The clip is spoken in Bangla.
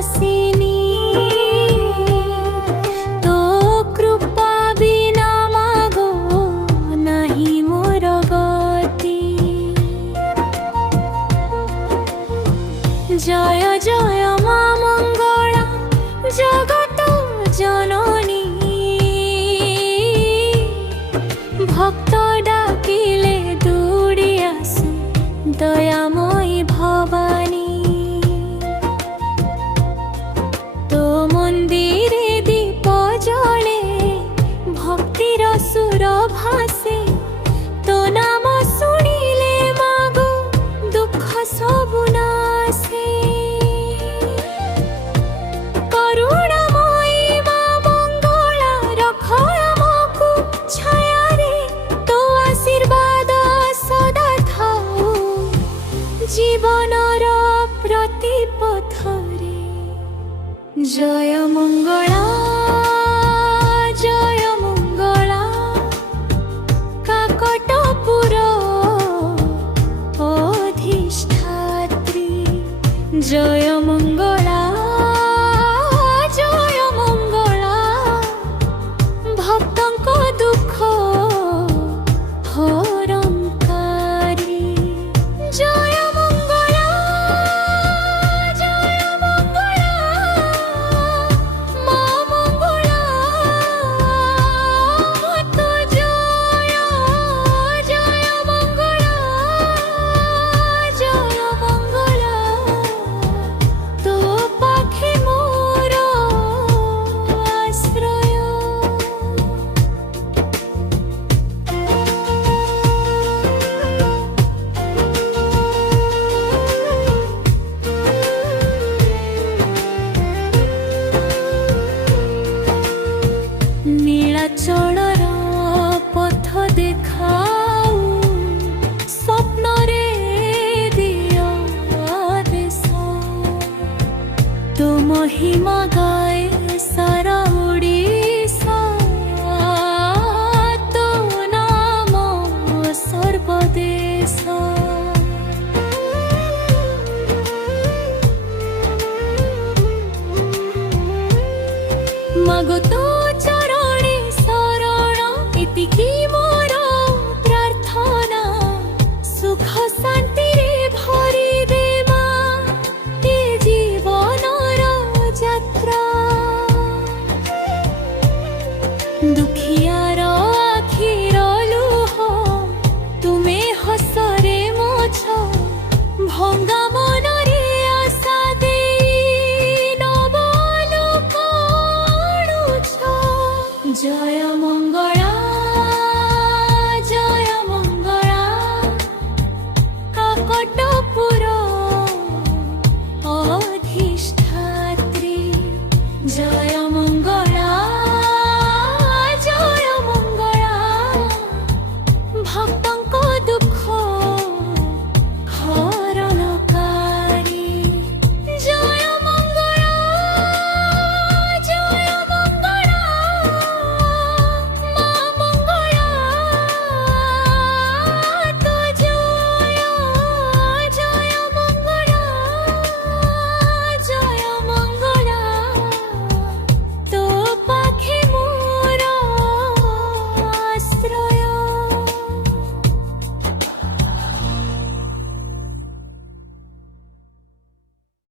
আসিনি তো কৃপা বিনা মাগো নাহি মোর গতি। জয় জয় মা মঙ্গলা জগত জননী, ভক্ত ডাকিলে দৌড়ি আসু দয়াময়ী ভবানী। তো মন্দিরে দীপ জলে ভক্তির সুর ভাসে, তো নাম শুনিলে মাগো দুঃখ সবু নাশে। করুণাময়ী মা মঙ্গলা রখ আমকু ছায়ারে, তো আশীর্বাদ সদা থাও জীবনর প্রতি পথরে। জয় মঙ্গলা জয় মঙ্গলা কাকটপুর অধিষ্ঠাত্রী। জয় মঙ্গলা জয় মঙ্গলা ভক্তଙ୍କ দুঃখ হরণকারী। জয় মঙ্গলা জয় মঙ্গলা মা মঙ্গলা তো জয় জয় মঙ্গলা জয় মঙ্গলা তো পাখি মোর আশ্রয়। নীଳାচଳର ପଥ ଦେଖାଉ ସ୍ୱପ୍ନରେ ଦିଅ ଦେଶ, ତୋ ମହିମା ଗାଏ ସାରା ଓଡ଼ିଶା, ତୋ ନାମ ସର୍ବଦେଶ। মাগো তো